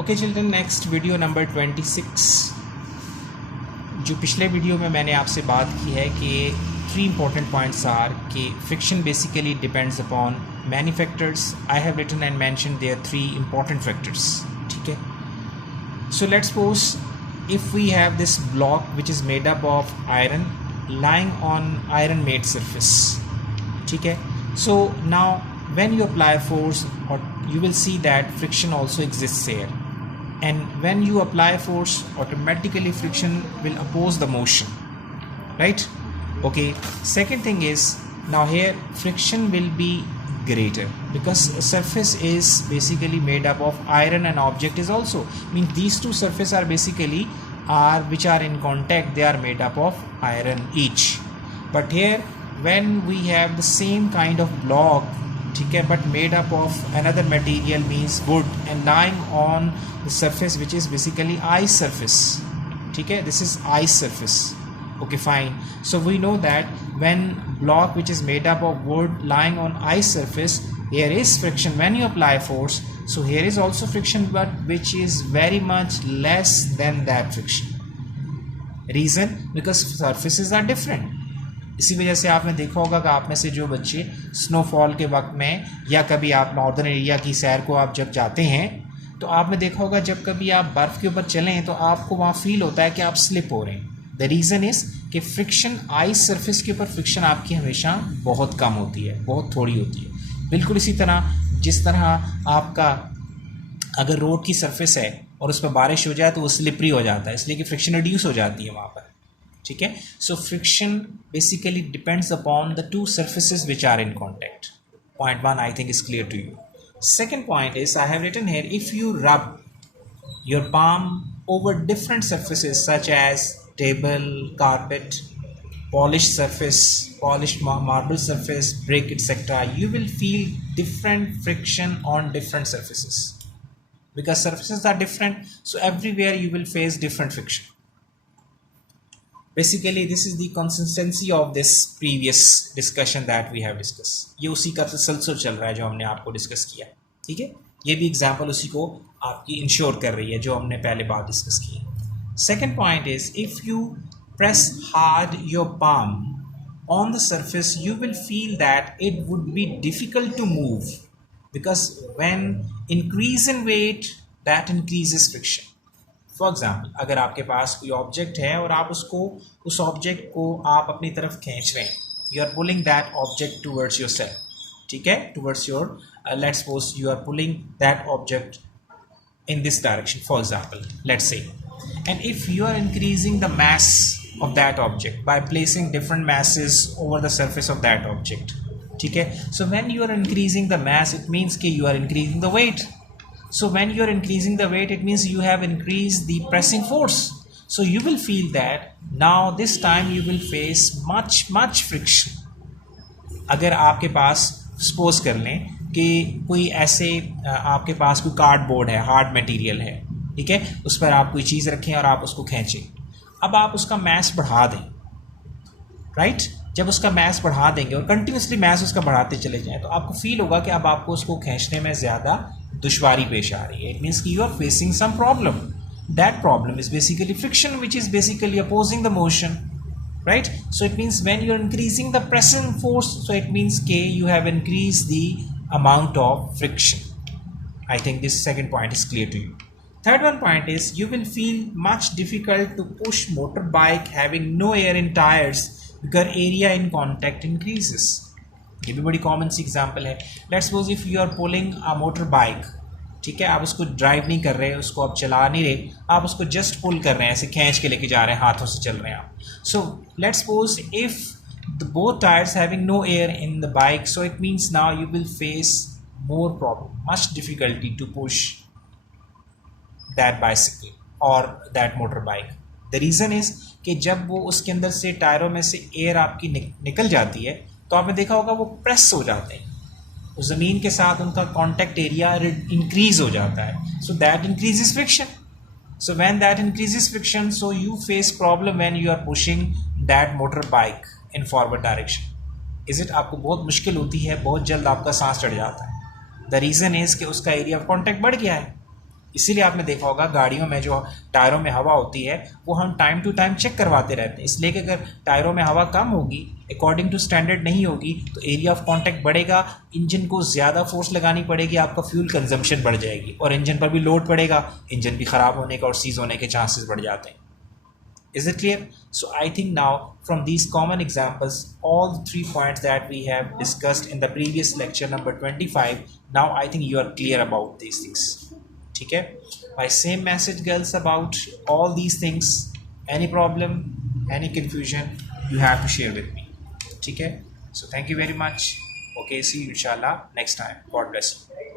Okay children, next video number 26। जो पिछले वीडियो में मैंने आपसे बात की है कि 3 important points are कि friction basically depends upon many factors. I have written and mentioned there 3 important factors. ठीक है, so let's suppose if we have this block which is made up of iron lying on iron made surface. ठीक है, so now when you apply force, or you will see that friction also exists here, and when you apply force, automatically friction will oppose the motion, right? Okay, second thing is, now here friction will be greater because surface is basically made up of iron and object is also, means these two surfaces are basically which are in contact, they are made up of iron each. But here when we have the same kind of block, ठीक है, but made up of another material means wood and lying on the surface which is basically ice surface. ठीक है, this is ice surface. Okay, fine. So we know that when block which is made up of wood lying on ice surface, here is friction when you apply force. So here is also friction, but which is very much less than that friction. Reason? Because surfaces are different. इसी वजह से आपने देखा होगा कि आप में से जो बच्चे स्नोफॉल के वक्त में या कभी आप नॉर्दर्न एरिया की सैर को आप जब जाते हैं तो आपने देखा होगा जब कभी आप बर्फ़ के ऊपर चलें तो आपको वहाँ फील होता है कि आप स्लिप हो रहे हैं। द रीज़न इज़ कि फ्रिक्शन आइस सरफेस के ऊपर फ्रिक्शन आपकी हमेशा बहुत कम होती है, बहुत थोड़ी होती है। बिल्कुल इसी तरह जिस तरह आपका अगर रोड की सरफेस है और उस पर बारिश हो जाए तो वो स्लिपरी हो जाता है, इसलिए कि फ्रिक्शन रिड्यूस हो जाती है वहाँ पर। ठीक है, so friction basically depends upon the two surfaces which are in contact. Point 1 I think is clear to you. Second point is, I have written here, if you rub your palm over different surfaces such as table, carpet, polished surface, polished marble surface, brick, etc., you will feel different friction on different surfaces because surfaces are different, so everywhere you will face different friction. Basically this is the consistency of this previous discussion that we have discussed. ये उसी का तसलसल चल रहा है जो हमने आपको डिस्कस किया। ठीक है, ये भी एग्जाम्पल उसी को आपकी इंश्योर कर रही है जो हमने पहले बात डिस्कस की है। Second point is, if you press hard your palm on the surface you will feel that it would be difficult to move because when increase in weight that increases friction. For example, अगर आपके पास कोई ऑब्जेक्ट है और आप उस ऑब्जेक्ट को आप अपनी तरफ खींच रहे हैं, you are pulling that object towards yourself, ठीक है, towards your, let's suppose you are pulling that object in this direction for example, let's say, and if you are increasing the mass of that object by placing different masses over the surface of that object, ठीक है, so when you are increasing the mass it means कि you are increasing the weight. So when you are increasing the weight, it means you have increased the pressing force. So you will feel that now this time you will face much friction. अगर आपके पास सपोज कर लें कि कोई ऐसे आपके पास कोई कार्डबोर्ड है, हार्ड मटेरियल है, ठीक है, उस पर आप कोई चीज़ रखें और आप उसको खींचें, अब आप उसका मास बढ़ा दें, राइट? जब उसका मास बढ़ा देंगे और कंटिन्यूसली मास उसका बढ़ाते चले जाएं तो आपको फील होगा कि अब आपको उसको खींचने में ज़्यादा दुश्वारी पेश आ रही है. इट मीन्स कि you are facing some problem. That problem is basically friction which is basically opposing the motion, right? So it means when you are increasing the pressing force, so it means के you have increase the amount of friction. I think this second point is clear to you. Third one point is, you will feel much difficult to push motorbike having no air in tires because area in contact increases. ये भी बड़ी common सी example है. Let's suppose if you are pulling a motor bike, ठीक है, आप उसको ड्राइव नहीं कर रहे, उसको आप चला नहीं रहे, आप उसको जस्ट पुल कर रहे हैं, ऐसे खींच के लेके जा रहे हैं, हाथों से चल रहे हैं आप. So let's suppose if the both tyres having no air in the bike, so it means now you will face more problem, much difficulty to push that bicycle और that motor bike. The reason is कि जब वो उसके अंदर से टायरों में से एयर आपकी निकल जाती है तो आपने देखा होगा वो प्रेस हो जाते हैं, उस ज़मीन के साथ उनका कॉन्टैक्ट एरिया इंक्रीज हो जाता है. So that increases friction. So when that increases friction, so you face problem when you are pushing that motor bike in forward direction. Is it? आपको बहुत मुश्किल होती है, बहुत जल्द आपका सांस चढ़ जाता है. द रीज़न इज़ कि उसका एरिया ऑफ कॉन्टैक्ट बढ़ गया है. इसीलिए आपने देखा होगा गाड़ियों में जो टायरों में हवा होती है वो हम टाइम टू टाइम चेक करवाते रहते हैं, इसलिए कि अगर टायरों में हवा कम होगी, अकॉर्डिंग टू स्टैंडर्ड नहीं होगी, तो एरिया ऑफ कांटेक्ट बढ़ेगा, इंजन को ज़्यादा फोर्स लगानी पड़ेगी, आपका फ्यूल कंजम्पशन बढ़ जाएगी और इंजन पर भी लोड पड़ेगा, इंजन भी ख़राब होने का और सीज होने के चांसेस बढ़ जाते हैं. Is it clear? So I think now from these common examples, all the 3 points that we have discussed in the previous lecture number 25, now I think you are clear about these things. ठीक है? My same message girls about all these things. Any problem, any confusion, you have to share with me. ठीक है? So thank you very much. Okay, see you inshallah next time. God bless you.